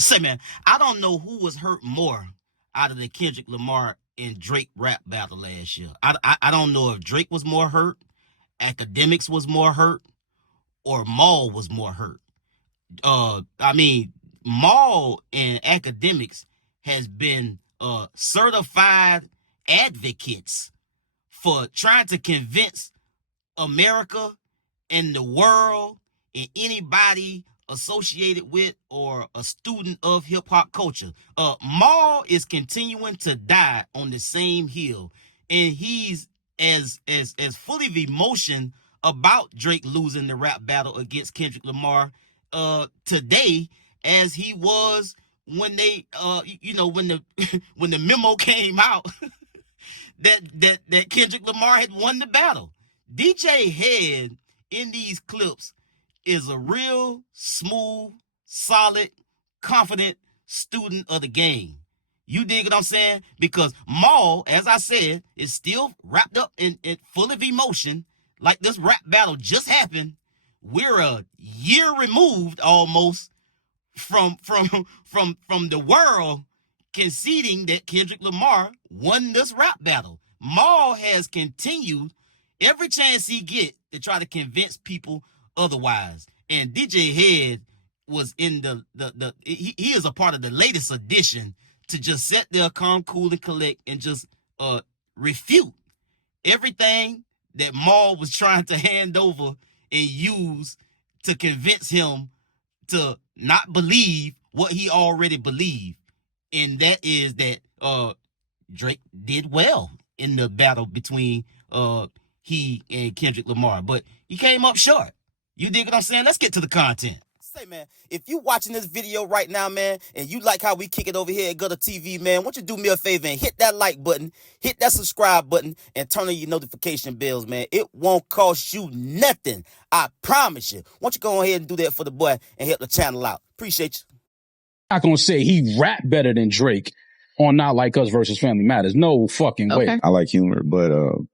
Say, man, I don't know who was hurt more out of the Kendrick Lamar and Drake rap battle last year. I don't know if Drake was more hurt, Academics was more hurt, or Maul was more hurt. I mean, Maul and Academics has been certified advocates for trying to convince America and the world and anybody associated with or a student of hip-hop culture. Maul is continuing to die on the same hill, and he's as full of emotion about Drake losing the rap battle against Kendrick Lamar today as he was when they when the memo came out that Kendrick Lamar had won the battle. DJ Head in these clips is a real smooth, solid, confident student of the game. You dig what I'm saying? Because Maul, as I said, is still wrapped up in full of emotion. Like this rap battle just happened. We're a year removed almost from the world conceding that Kendrick Lamar won this rap battle. Maul has continued every chance he get to try to convince people otherwise. And DJ Head was in he is a part of the latest edition to just sit there, calm, cool, and collect and just refute everything that Maul was trying to hand over and use to convince him to not believe what he already believed. And that is that Drake did well in the battle between he and Kendrick Lamar, but he came up short. You dig what I'm saying? Let's get to the content. Say, man, if you watching this video right now, man, and you like how we kick it over here at GuddaTV, man, why don't you do me a favor and hit that like button, hit that subscribe button, and turn on your notification bells, man. It won't cost you nothing. I promise you. Why don't you go ahead and do that for the boy and help the channel out? Appreciate you. I'm not going to say he rap better than Drake on Not Like Us versus Family Matters. No fucking way. I like humor, but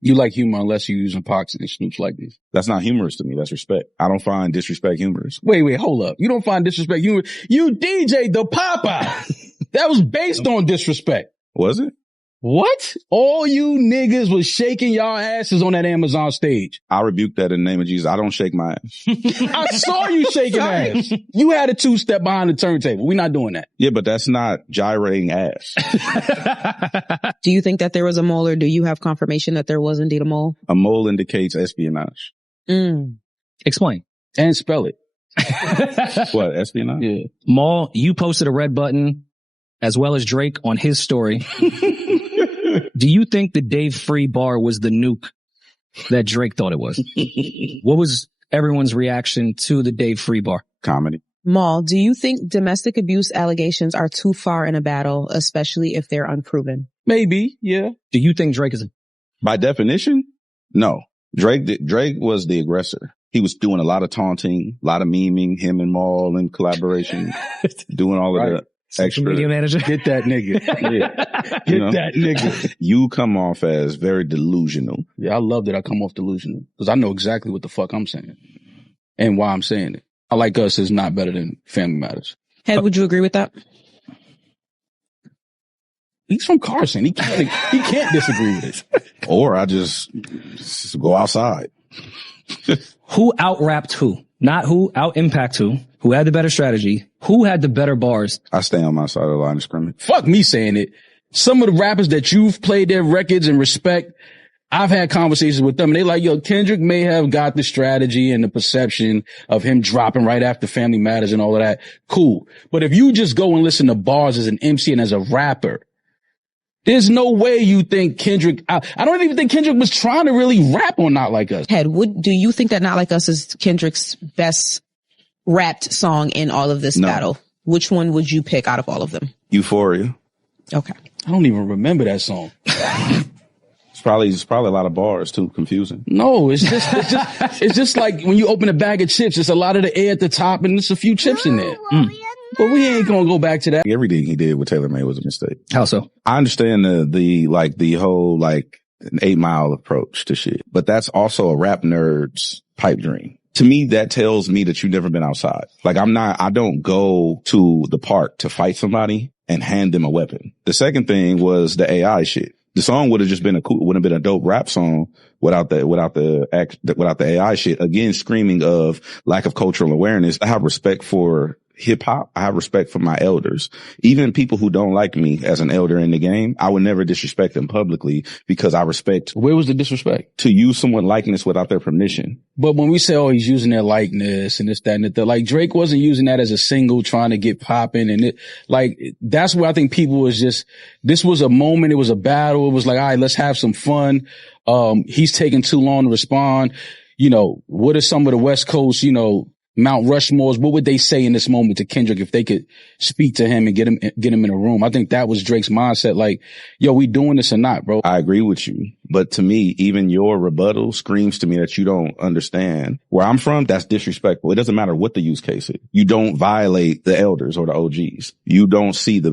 you like humor unless you're using Pox and Snoops like this. That's not humorous to me. That's respect. I don't find disrespect humorous. Wait, hold up. You don't find disrespect humorous? You DJ the Pop-Out. That was based on disrespect. Was it? What? All you niggas was shaking y'all asses on that Amazon stage. I rebuke that in the name of Jesus. I don't shake my ass. I saw you shaking ass. You had a two-step behind the turntable. We're not doing that. Yeah, but that's not gyrating ass. Do you think that there was a mole, or do you have confirmation that there was indeed a mole? A mole indicates espionage. Explain. And spell it. What, espionage? Yeah. Maul, you posted a red button as well as Drake on his story. Do you think the Dave Free bar was the nuke that Drake thought it was? What was everyone's reaction to the Dave Free bar? Comedy. Maul, do you think domestic abuse allegations are too far in a battle, especially if they're unproven? Maybe, yeah. Do you think Drake is By definition, no. Drake was the aggressor. He was doing a lot of taunting, a lot of memeing, him and Maul in collaboration, doing all of the extra. Media manager? Get that nigga. Yeah. Get that nigga. You come off as very delusional. Yeah, I love that I come off delusional because I know exactly what the fuck I'm saying and why I'm saying it. I Like Us is not better than Family Matters. Head, would you agree with that? He's from Carson. He can't disagree with it. Or I just go outside. Who out-rapped who? Not who out-impact who had the better strategy, who had the better bars. I stay on my side of the line of scrimmage. Fuck me saying it. Some of the rappers that you've played their records and respect, I've had conversations with them and they like, yo, Kendrick may have got the strategy and the perception of him dropping right after Family Matters and all of that. Cool. But if you just go and listen to bars as an MC and as a rapper, there's no way you think Kendrick, I don't even think Kendrick was trying to really rap on Not Like Us. Head, do you think that Not Like Us is Kendrick's best rapped song in all of this battle? Which one would you pick out of all of them? Euphoria. Okay. I don't even remember that song. It's probably a lot of bars too. Confusing. No, it's just like when you open a bag of chips, it's a lot of the air at the top and there's a few chips in there. But we ain't gonna go back to that. Everything he did with Taylor May was a mistake. How so? I understand the whole an 8 Mile approach to shit, but that's also a rap nerd's pipe dream To me, that tells me that you've never been outside. Like I don't go to the park to fight somebody and hand them a weapon. The second thing was the AI shit. The song would have just been a dope rap song without the AI shit. Again, screaming of lack of cultural awareness. I have respect for hip hop. I have respect for my elders. Even people who don't like me as an elder in the game, I would never disrespect them publicly because I respect. Where was the disrespect? To use someone's likeness without their permission. But when we say, oh, he's using their likeness and this, that, and the, like Drake wasn't using that as a single trying to get popping. And that's where I think people this was a moment. It was a battle. It was like, all right, let's have some fun. He's taking too long to respond. What are some of the West Coast, Mount Rushmores, what would they say in this moment to Kendrick if they could speak to him and get him in a room? I think that was Drake's mindset. Like, yo, we doing this or not, bro? I agree with you. But to me, even your rebuttal screams to me that you don't understand. Where I'm from, that's disrespectful. It doesn't matter what the use case is. You don't violate the elders or the OGs. You don't see the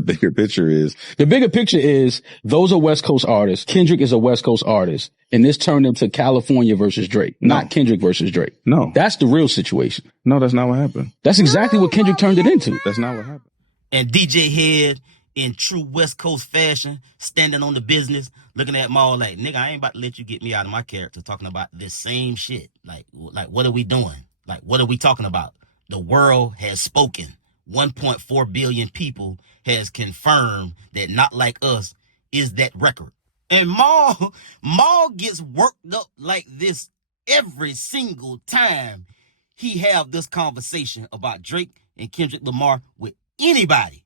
bigger picture is. The bigger picture is those are West Coast artists. Kendrick is a West Coast artist. And this turned into California versus Drake, not Kendrick versus Drake. No. That's the real situation. No, that's not what happened. That's exactly what Kendrick turned it into. That's not what happened. And DJ Head, in true West Coast fashion, standing on the business, looking at Maul like, nigga, I ain't about to let you get me out of my character talking about this same shit. Like, what are we doing? Like, what are we talking about? The world has spoken. 1.4 billion people has confirmed that Not Like Us is that record. And Maul gets worked up like this every single time he have this conversation about Drake and Kendrick Lamar with anybody.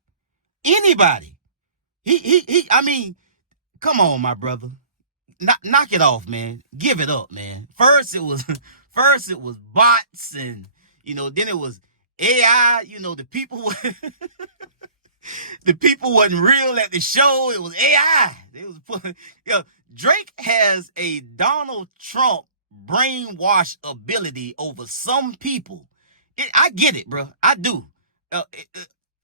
Anybody. I mean, come on, my brother. Knock it off, man. Give it up, man. First it was bots and, then it was AI, the people the people wasn't real at the show. It was AI. It was Drake has a Donald Trump brainwash ability over some people. I get it, bro. I do.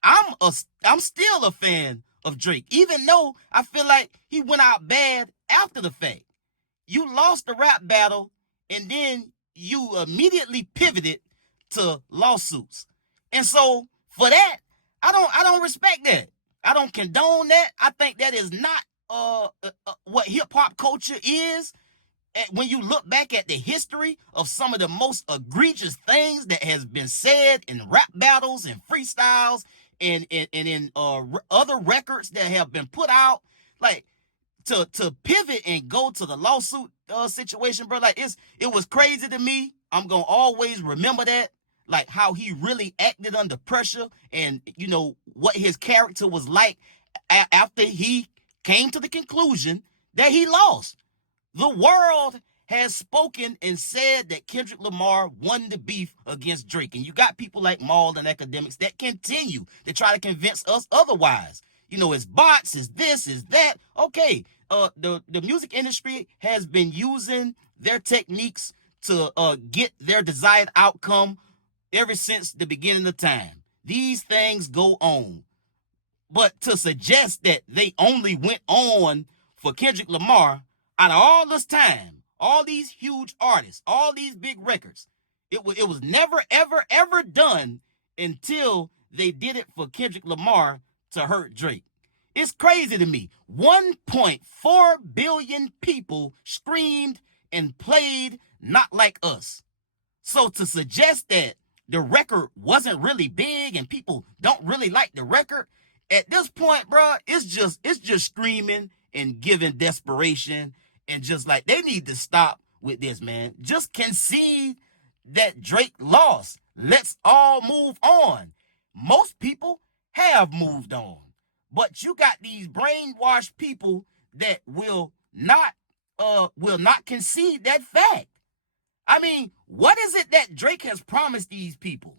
I'm still a fan of Drake, even though I feel like he went out bad after the fact. You lost the rap battle, and then you immediately pivoted to lawsuits. And so for that, I don't respect that. I don't condone that. I think that is not what hip hop culture is. When you look back at the history of some of the most egregious things that has been said in rap battles and freestyles and in other records that have been put out, like to pivot and go to the lawsuit situation, bro, like it was crazy to me. I'm gonna always remember that. Like how he really acted under pressure and, what his character was like after he came to the conclusion that he lost. The world has spoken and said that Kendrick Lamar won the beef against Drake. And you got people like Maul and academics that continue to try to convince us otherwise. It's bots, it's this, it's that. Okay, the music industry has been using their techniques to get their desired outcome ever since the beginning of time. These things go on. But to suggest that they only went on for Kendrick Lamar, out of all this time, all these huge artists, all these big records, it was never, ever, ever done until they did it for Kendrick Lamar to hurt Drake. It's crazy to me. 1.4 billion people screamed and played Not Like Us. So to suggest that the record wasn't really big and people don't really like the record, at this point, bro, it's just screaming and giving desperation and just like they need to stop with this, man. Just concede that Drake lost. Let's all move on. Most people have moved on, but you got these brainwashed people that will not concede that fact. I mean, what is it that Drake has promised these people?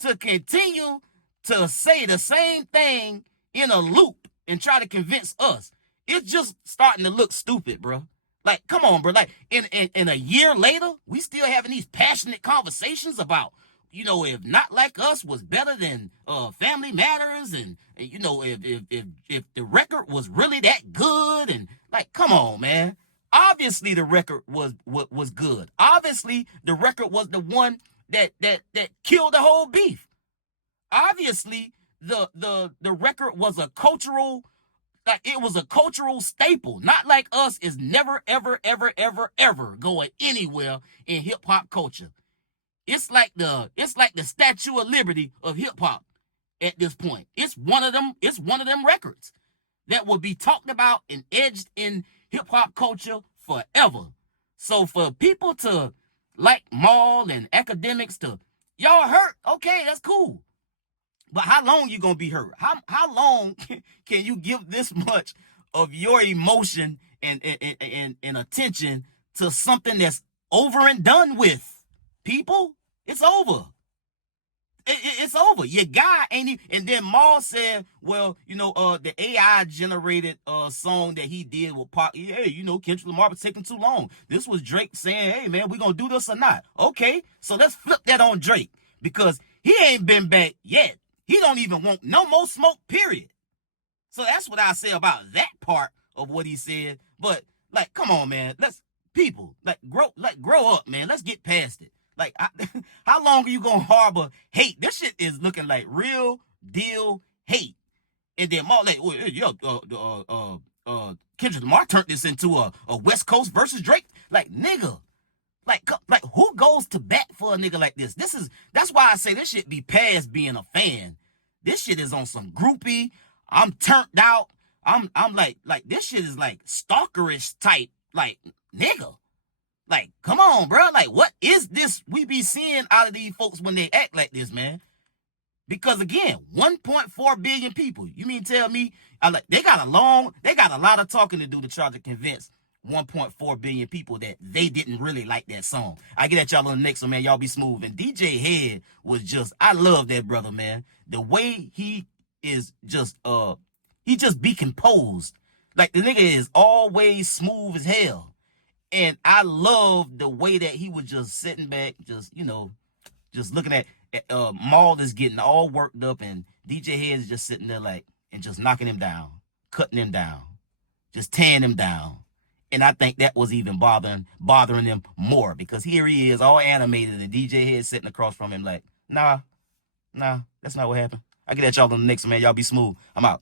To continue to say the same thing in a loop and try to convince us. It's just starting to look stupid, bro. Like, come on, bro. Like, in a year later, we still having these passionate conversations about, if Not Like Us was better than Family Matters and, if the record was really that good and, like, come on, man. Obviously, the record was good. Obviously, the record was the one that killed the whole beef. Obviously, the record was a cultural, like it was a cultural staple. Not like us is never ever ever ever ever going anywhere in hip hop culture. It's like the Statue of Liberty of hip hop at this point. It's one of them records that will be talked about and edged in hip hop culture forever. So for people to like Maul and academics to y'all hurt, okay, that's cool. But how long you gonna be hurt? How long can you give this much of your emotion and attention to something that's over and done with? People, it's over. It's over. Your guy ain't even. And then Maul said, well, the AI generated song that he did with Pop. Hey, Kendrick Lamar was taking too long. This was Drake saying, hey, man, we gonna do this or not? Okay, so let's flip that on Drake because he ain't been back yet. He don't even want no more smoke, period. So that's what I say about that part of what he said. But, like, come on, man. Grow up, man. Let's get past it. Like, how long are you going to harbor hate? This shit is looking like real deal hate. And then Mark, like, Kendrick Lamar turned this into a West Coast versus Drake. Like, nigga. Like who goes to bat for a nigga like this? That's why I say this shit be past being a fan. This shit is on some groupie. I'm turned out. I'm like this shit is like stalkerish type, like, nigga. Like, come on, bro. Like, what is this we be seeing out of these folks when they act like this, man? Because again, 1.4 billion people. You mean tell me they got a lot of talking to do to try to convince 1.4 billion people that they didn't really like that song. I get at y'all on the next one, man. Y'all be smooth. And DJ Head was just, I love that brother, man. The way he is just, he just be composed. Like, the nigga is always smooth as hell. And I love the way that he was just sitting back, just looking at Maul is getting all worked up, and DJ Head is just sitting there like, and just knocking him down, cutting him down, just tearing him down. And I think that was even bothering him more because here he is all animated and DJ Head sitting across from him like, nah, that's not what happened. I get at y'all on the next one, man. Y'all be smooth. I'm out.